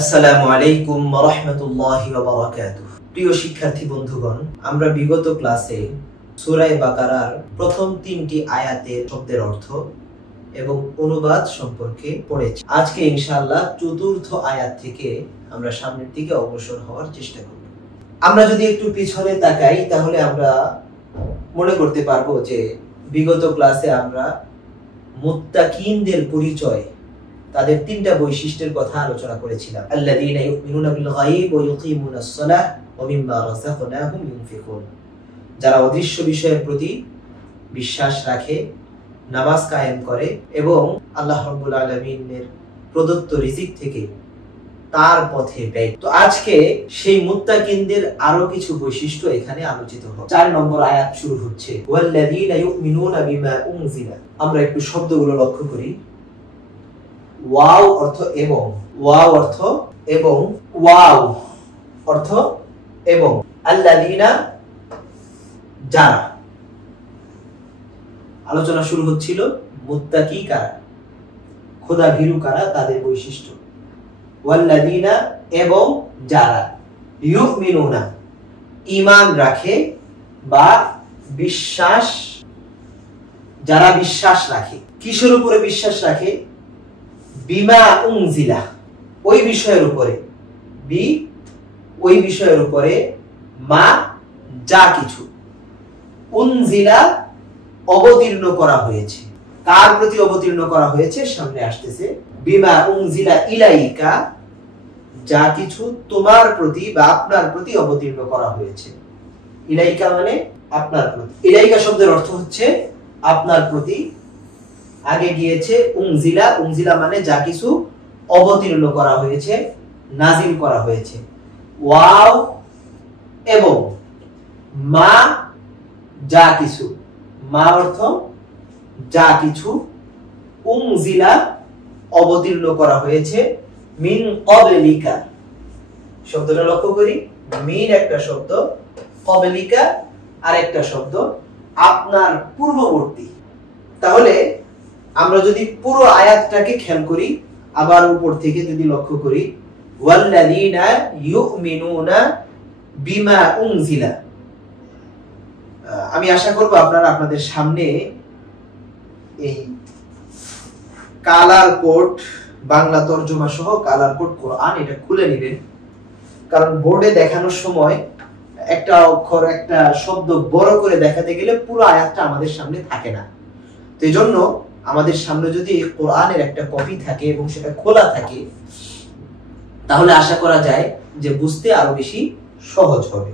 আসসালামু আলাইকুম ওয়া রাহমাতুল্লাহি ওয়া বারাকাতুহু। প্রিয় শিক্ষার্থী বন্ধুগণ, আমরা বিগত ক্লাসে সূরা বাকারার প্রথম 3টি আয়াতের শব্দের অর্থ এবং অনুবাদ সম্পর্কে পড়েছি। আজকে ইনশাআল্লাহ চতুর্থ আয়াত থেকে আমরা সামনের দিকে অগ্রসর হওয়ার চেষ্টা করব। আমরা যদি একটু পিছনে তাকাই তাহলে আমরা মনে করতে পারবো যে বিগত ক্লাসে আমরা মুত্তাকিনদের পরিচয়, তাদের 3টা বৈশিষ্ট্যের কথা আলোচনা করেছিলাম। আল্লাযীনা ইউমিনুনা বিল গায়ব ওয়া ইউকিমুনাস সালাহ ওয়া মিম্মা রাযাকনাহুম ইউনফিকুন। যারা অদৃশ্য বিষয়ের প্রতি বিশ্বাস রাখে, নামাজ কায়েম করে এবং আল্লাহ রাব্বুল আলামিনের প্রদত্ত রিজিক থেকে তার পথে ব্যয়। তো আজকে সেই মুত্তাকিনদের আরো কিছু বৈশিষ্ট্য এখানে আলোচিত হবে। 4 নম্বর আয়াত শুরু হচ্ছে ওয়াল্লাযীনা ইউমিনুনা বিমা উনজিলা। আমরা একটু শব্দগুলো লক্ষ্য করি। ওয়াও অর্থ এবং, ওয়াও অর্থ এবং, ওয়াও অর্থ এবং, আল্লাযীনা যারা। আলোচনা শুরু হচ্ছিল মুত্তাকি কারা, খোদা ভীরু কারা, তাদের বৈশিষ্ট্য। ওয়াল্লাযীনা এবং যারা, ইউমিনুনা ঈমান রাখে বা বিশ্বাস, যারা বিশ্বাস রাখে। কিসের উপরে বিশ্বাস রাখে? বিমা উনজিলা, ওই বিষয়ের উপরে, বি ওই বিষয়ের উপরে, মা যা কিছু, উনজিলা অবতীর্ণ করা হয়েছে। কার প্রতি অবতীর্ণ করা হয়েছে সামনে আসতেছে। বিমা উনজিলা ইলাইকা, যা কিছু তোমার প্রতি বা আপনার প্রতি অবতীর্ণ করা হয়েছে। ইলাইকা মানে আপনার প্রতি। ইলাইকা শব্দের অর্থ হচ্ছে আপনার প্রতি। আগে গিয়েছে উনজিলা, উনজিলা মানে যা কিছু অবতীর্ণ করা হয়েছে, নাজিল করা হয়েছে। ওয়াও এবং মা যা কিছু, মা অর্থ যা কিছু, উনজিলা অবতীর্ণ করা হয়েছে, মিন ক্বাবলিকা। শব্দটা লক্ষ্য করি, মিন একটা শব্দ, ক্বাবলিকা আরেকটা শব্দ, আপনার পূর্ববর্তী। তাহলে আমরা যদি পুরো আয়াতটাকে খেয়াল করি, আবার উপর থেকে যদি লক্ষ্য করি, ওয়াল্লাযীনা ইউমিনুনা বিমা উনজিলা। আমি আশা করব আপনারা আপনাদের সামনে এই কালার কোড বাংলা তরজমা সহ কালার কোড কোরআন এটা খুলে নেবেন, কারণ বোর্ডে দেখানোর সময় একটা অক্ষর, একটা শব্দ বড় করে দেখাতে গেলে পুরো আয়াতটা আমাদের সামনে থাকে না। তো এজন্য আমাদের সামনে যদি কোরআনের একটা কপি থাকে এবং সেটা খোলা থাকে, তাহলে আশা করা যায় যে বুঝতে আরো বেশি সহজ হবে।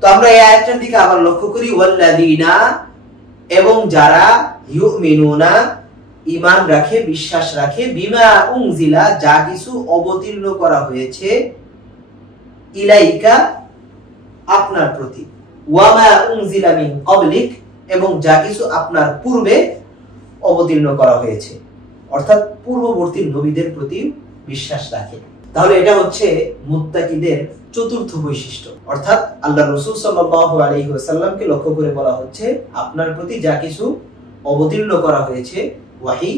তো আমরা এই আয়াতটার দিকে আবার লক্ষ্য করি, ওয়াল্লাযীনা এবং যারা, ইউমিনুনা ঈমান রাখে, বিশ্বাস রাখে, বিমা উনজিলা যা কিছু অবতীর্ণ করা হয়েছে, ইলাইকা আপনার প্রতি, ওয়া মা উনজিলা মিন ক্বাবলিক এবং যা কিছু আপনার পূর্বে অবতীর্ণ করা হয়েছে, অর্থাৎ পূর্ববর্তী নবীদের প্রতি বিশ্বাস রাখে। তাহলে এটা হচ্ছে মুত্তাকিদের চতুর্থ বৈশিষ্ট্য। অর্থাৎ আল্লাহর রাসূল সাল্লাল্লাহু আলাইহি ওয়াসাল্লামকে লক্ষ্য করে বলা হচ্ছে আপনার প্রতি যা কিছু অবতীর্ণ করা হয়েছে ওয়াহি,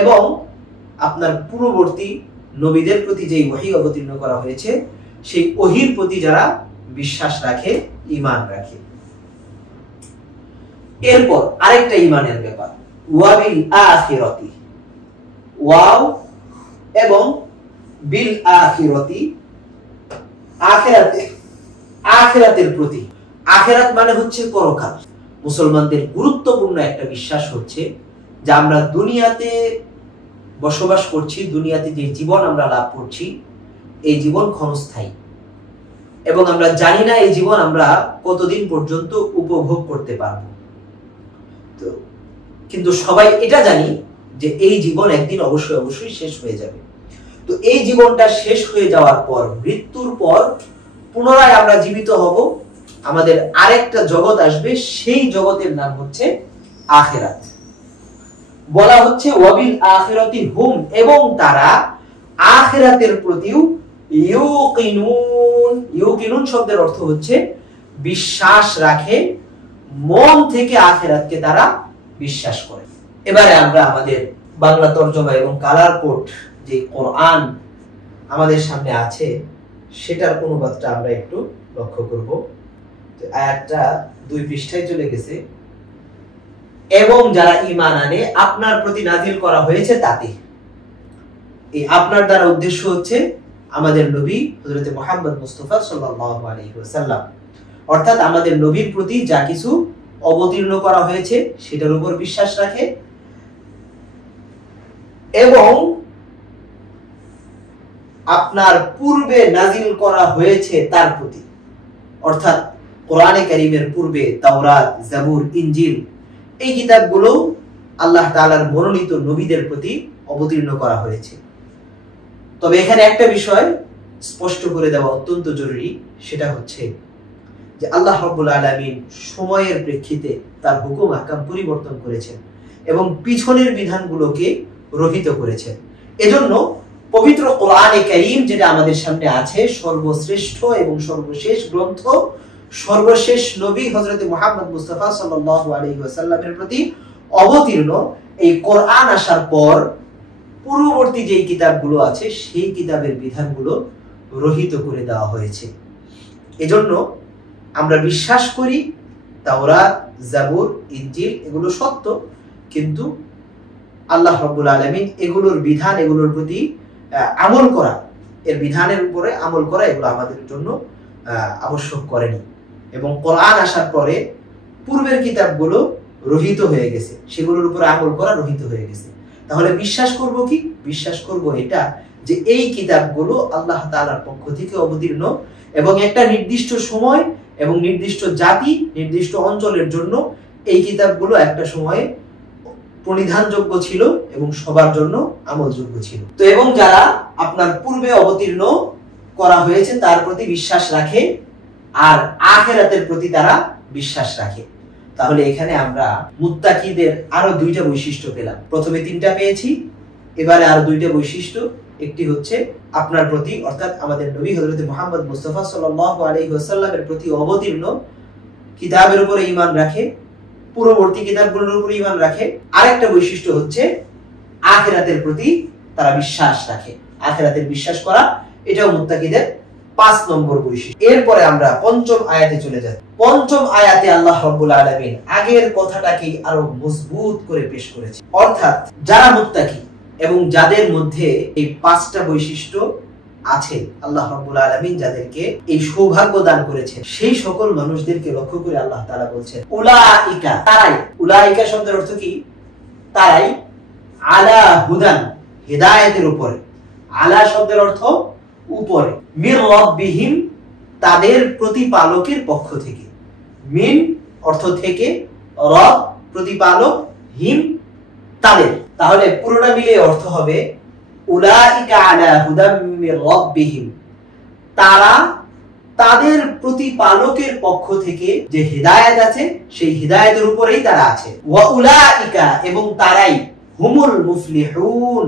এবং আপনার পূর্ববর্তী নবীদের প্রতি যেই ওয়াহি অবতীর্ণ করা হয়েছে সেই ওহির প্রতি যারা বিশ্বাস রাখে, ঈমান রাখে। এরপর আরেকটা ঈমানের ব্যাপার, ওয়াবিল আখিরাতি। ওয়াও এবং বিল আখিরাতি, আখিরাতের প্রতি। আখিরাত মানে হচ্ছে পরকাল। মুসলমানদের গুরুত্বপূর্ণ একটা বিশ্বাস হচ্ছে যে আমরা দুনিয়াতে বসবাস করছি, দুনিয়াতে যে জীবন আমরা লাভ করছি এই জীবন ক্ষণস্থায়ী, এবং আমরা জানি না এই জীবন আমরা কতদিন পর্যন্ত উপভোগ করতে পারবো। তো কিন্তু সবাই এটা জানি যে এই জীবন একদিন অবশ্যই অবশ্যই শেষ হয়ে যাবে। তো এই জীবনটা শেষ হয়ে যাওয়ার পর, মৃত্যুর পর পুনরায় আমরা জীবিত হব, আমাদের আরেকটা জগৎ আসবে, সেই জগতের নাম হচ্ছে আখিরাত। বলা হচ্ছে ওয়াবিল আখিরাতি হুম, এবং তারা আখিরাতের প্রতিও ইউকিনুন। ইউকিনুন শব্দের অর্থ হচ্ছে বিশ্বাস রাখে, মন থেকে আখিরাতকে তারা বিশ্বাস করে। এবারে আমরা আমাদের বাংলা তরজমা এবং কালার কোড যে কোরআন আমাদের সামনে আছে সেটার অনুবাদটা আমরা একটু লক্ষ্য করব। আয়াতটা 2 পৃষ্ঠায় চলে গেছে। এবং যারা ঈমান আনে আপনার প্রতি নাজিল করা হয়েছে তাতে। এই আপনার দ্বারা উদ্দেশ্য হচ্ছে আমাদের নবী হযরত মুহাম্মদ মুস্তাফা সাল্লাল্লাহু আলাইহি ওয়াসাল্লাম, অর্থাৎ আমাদের নবীর প্রতি যা কিছু অবতীর্ণ করা হয়েছে সেটার উপর বিশ্বাস রাখে এবং আপনার পূর্বে নাজিল করা হয়েছে তার প্রতি, অর্থাৎ কোরআনে কারীমের পূর্বে তাওরাত, জাবুর, ইনজিল এই কিতাবগুলো আল্লাহ তাআলার মনোনীত নবীদের প্রতি অবতীর্ণ করা হয়েছে। তবে এখানে একটা বিষয় স্পষ্ট করে দেওয়া অত্যন্ত জরুরি, সেটা হচ্ছে যে আল্লাহ রাব্বুল আলামিন সময়ের প্রেক্ষিতে তার হুকুম আহকাম পরিবর্তন করেছেন এবং পিছনের বিধানগুলোকে রহিত করেছেন। এজন্য পবিত্র কোরআনে কারীম যেটা আমাদের সামনে আছে, সর্বশ্রেষ্ঠ এবং সর্বশেষ গ্রন্থ, সর্বশেষ নবী হযরত মুহাম্মদ মুস্তাফা সাল্লাল্লাহু আলাইহি ওয়াসাল্লামের প্রতি অবতীর্ণ এই কোরআন আসার পর পূর্ববর্তী যেই কিতাবগুলো আছে সেই কিতাবের বিধানগুলো রহিত করে দেওয়া হয়েছে। এজন্য আমরা বিশ্বাস করি তাওরাত, জাবুর, ইনজিল এগুলো সত্য, কিন্তু আল্লাহ রাব্বুল আলামিন এগুলোর বিধান, এগুলোর প্রতি আমল করা, এর বিধানের উপরে আমল করা এগুলো আমাদের জন্য আবশ্যক করেনি। এবং কোরআন আসার পরে পূর্বের কিতাবগুলো রহিত হয়ে গেছে, সেগুলোর উপরে আমল করা রহিত হয়ে গেছে। তাহলে বিশ্বাস করব কি? বিশ্বাস করব এটা যে এই কিতাবগুলো আল্লাহ তাআলার পক্ষ থেকে অবতীর্ণ এবং একটা নির্দিষ্ট সময় এবং নির্দিষ্ট জাতি, নির্দিষ্ট অঞ্চলের জন্য এই কিতাবগুলো একটা সময়ে প্রণিধানযোগ্য ছিল এবং সবার জন্য আমলযোগ্য ছিল। তো এবং যারা আপনার পূর্বে অবতীর্ণ করা হয়েছে তার প্রতি বিশ্বাস রাখে আর আখিরাতের প্রতি তারা বিশ্বাস রাখে। তাহলে এখানে আমরা মুত্তাকিদের আরো 2টা বৈশিষ্ট্য পেলাম। প্রথমে 3টা পেয়েছি, এবারে আরো 2টা বৈশিষ্ট্য। একটি হচ্ছে আপনার প্রতি, অর্থাৎ আমাদের নবী হযরত মুহাম্মদ মুস্তাফা সাল্লাল্লাহু আলাইহি ওয়াসাল্লামের প্রতি অবতীর্ণ কিতাবের উপরে ঈমান রাখে, পূর্ববর্তী কিতাবগুলোর উপরে ঈমান রাখে। আরেকটা বৈশিষ্ট্য হচ্ছে আখিরাতের প্রতি তারা বিশ্বাস রাখে। আখিরাতের বিশ্বাস করা এটাও মুত্তাকিদের 5 নম্বর বৈশিষ্ট্য। এরপরে আমরা 5ম আয়াতে চলে যাই। 5ম আয়াতে আল্লাহ রাব্বুল আলামিন আগের কথাটাকে আরো মজবুত করে পেশ করেছে, অর্থাৎ যারা মুত্তাকি এবং যাদের মধ্যে এই 5টা বৈশিষ্ট্য আছে, আল্লাহ রাব্বুল আলামিন যাদেরকে এই সৌভাগ্য দান করেছেন সেই সকল মানুষদেরকে লক্ষ্য করে আল্লাহ তাআলা বলছেন উলাইকা, তারাই। উলাইকা শব্দের অর্থ কি? তারাই আলা হুদান, হিদায়াতের উপরে। আলা শব্দের অর্থ উপরে। মির রাব্বিহিম, তাদের প্রতিপালকের পক্ষ থেকে। মিন অর্থ থেকে, রব প্রতিপালক, হিম তাদের। তাহলে পুরোটা মিলে অর্থ হবে উলাইকা আলা হুদাম মির রাব্বিহিম, তারা তাদের প্রতিপালকের পক্ষ থেকে যে হিদায়াত আছে সেই হিদায়াতের উপরেই তারা আছে। ওয়া উলাইকা, এবং তারাই হুমুল মুফলিহুন,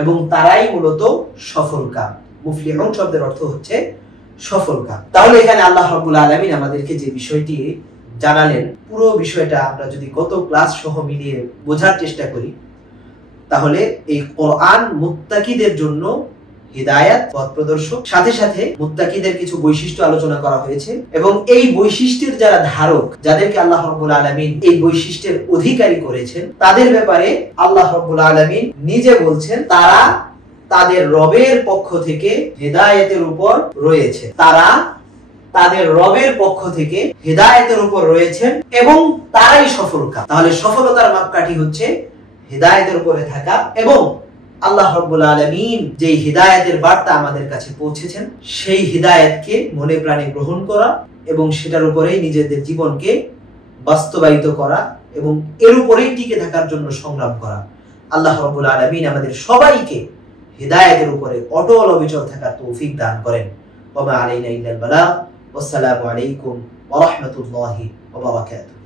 এবং তারাই মূলত সফলকাম। মুফলিহুন শব্দের অর্থ হচ্ছে সফলকাম। তাহলে এখানে আল্লাহ রাব্বুল আলামিন আমাদেরকে যে বিষয়টি জানালেন, পুরো বিষয়টা আমরা যদি গত ক্লাস সহ মিলিয়ে বোঝার চেষ্টা করি তাহলে এই কোরআন মুত্তাকিদের জন্য হিদায়াত, পথ প্রদর্শক, সাথে সাথে মুত্তাকিদের কিছু বৈশিষ্ট্য আলোচনা করা হয়েছে এবং এই বৈশিষ্ট্যের যারা ধারক, যাদেরকে আল্লাহ রাব্বুল আলামিন এই বৈশিষ্ট্যের অধিকারী করেছেন, তাদের ব্যাপারে আল্লাহ রাব্বুল আলামিন নিজে বলছেন তারা তাদের রবের পক্ষ থেকে হিদায়াতের উপর রয়েছে। তারা তাদের রবের পক্ষ থেকে হিদায়াতের উপর রয়েছেন এবং তারাই সফলকাম। তাহলে সফলতার মাপকাঠি হচ্ছে হিদায়াতের উপরে থাকা এবং আল্লাহ রাব্বুল আলামিন যে হিদায়াতের বার্তা আমাদের কাছে পৌঁছেছেন সেই হিদায়াতকে মনে প্রাণে গ্রহণ করা এবং সেটার উপরেই নিজেদের জীবনকে বাস্তবায়িত করা এবং এর উপরেই টিকে থাকার জন্য সংগ্রাম করা। আল্লাহ রাব্বুল আলামিন আমাদের সবাইকে হিদায়াতের উপরে অটল অবিচল থাকার তৌফিক দান করেন। ওয়া মা আলাইনা ইল্লাল বালাগ। ওয়াসসালামু আলাইকুম ওয়া রাহমাতুল্লাহি ওয়া বারাকাতুহু।